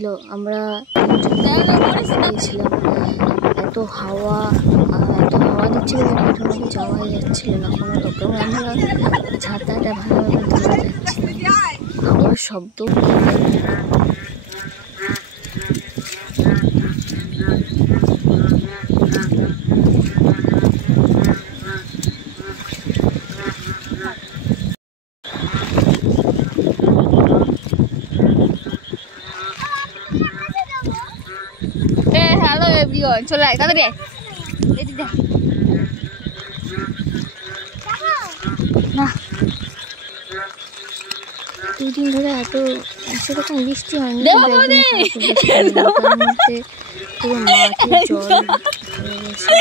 আমরা গিয়েছিলাম। এত হাওয়া দিচ্ছিল, কোথাও যাওয়াই যাচ্ছিল না কোনো রকম। আমরা ছাতাটা ভালোভাবে ধরা যাচ্ছিল, হাওয়ার শব্দ। হ্যালো এভরিওয়ান, চলে আয় তাড়াতাড়ি আয়। না, দুদিন ধরে সেরকম বৃষ্টি হয়নি, পুরো মাঠে জল হয়ে গেছে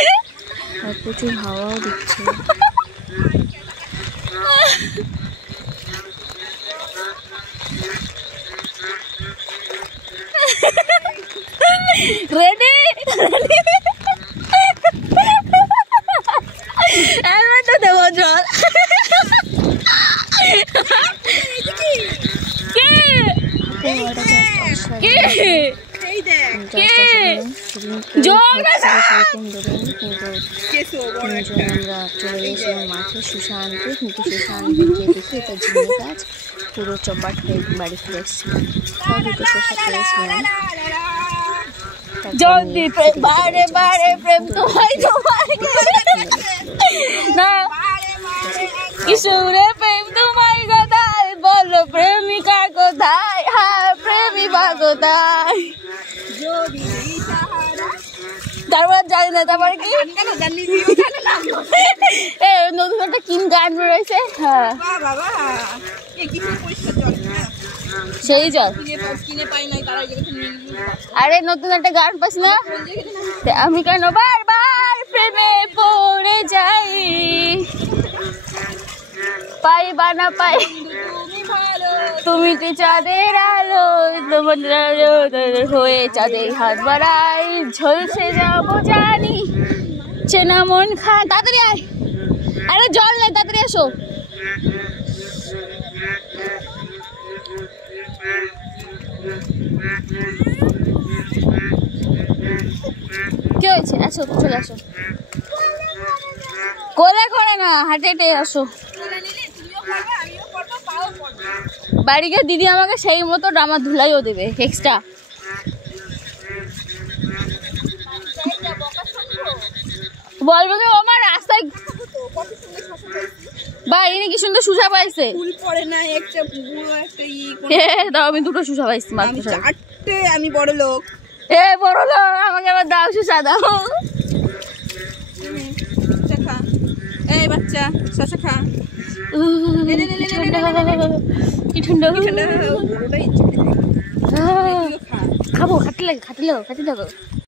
আর প্রচুর হাওয়াও দিচ্ছে। রেডি এবার তো দেবো জল। আমরা চলে গেছিলাম মাঠে সুশান্তে, কিন্তু সুশান্তে গিয়ে দেখি এটা ঝিঙে গাছ, পুরো চপাট হয়ে বাড়ি ফিরে এসেছিলাম। দুটো শসা পেয়েছিলাম। জলদি বারে বারে প্রেম তোমায় না কিশোরে প্রেম তোমায় কোথায়, বলো প্রেমিকা কোথায়, হ্যাঁ প্রেমিকা কোথায়। তারপর জানি না, তারপরে কি নতুন একটা কিন গান রয়েছে। হ্যাঁ সেই জল আরে নতুন একটা গান পাস না, আমি কেন বারবার প্রেমে পড়ে যাই, পাই বা না পাই তুমি কি চাঁদের আলো, তোমার হয়ে চাঁদের হাত বাড়াই, ঝলসে যাবো জানি চেনা মন খা। তাড়াতাড়ি আয়, আরে জল নেই, তাড়াতাড়ি আসো। কি হয়েছে? আসো, চলে আসো। কোলে করে না, হাঁটে হেঁটে আসো। বাড়ি গিয়ে দিদি আমাকে সেই মতো আমার ধুলাইও দেবে এক্সট্রা। বলবো কি আমার রাস্তায় বা ইনি কি সুন্দর সুসা পাইছে। আমি দুটো সুসা পাইছি, আমি বড় লোক। বড় লোক, আমাকে আবার দাও সুসা দাও। এই বাচ্চা শসা খা। কি ঠান্ডা খাবো, খাতে লাগো।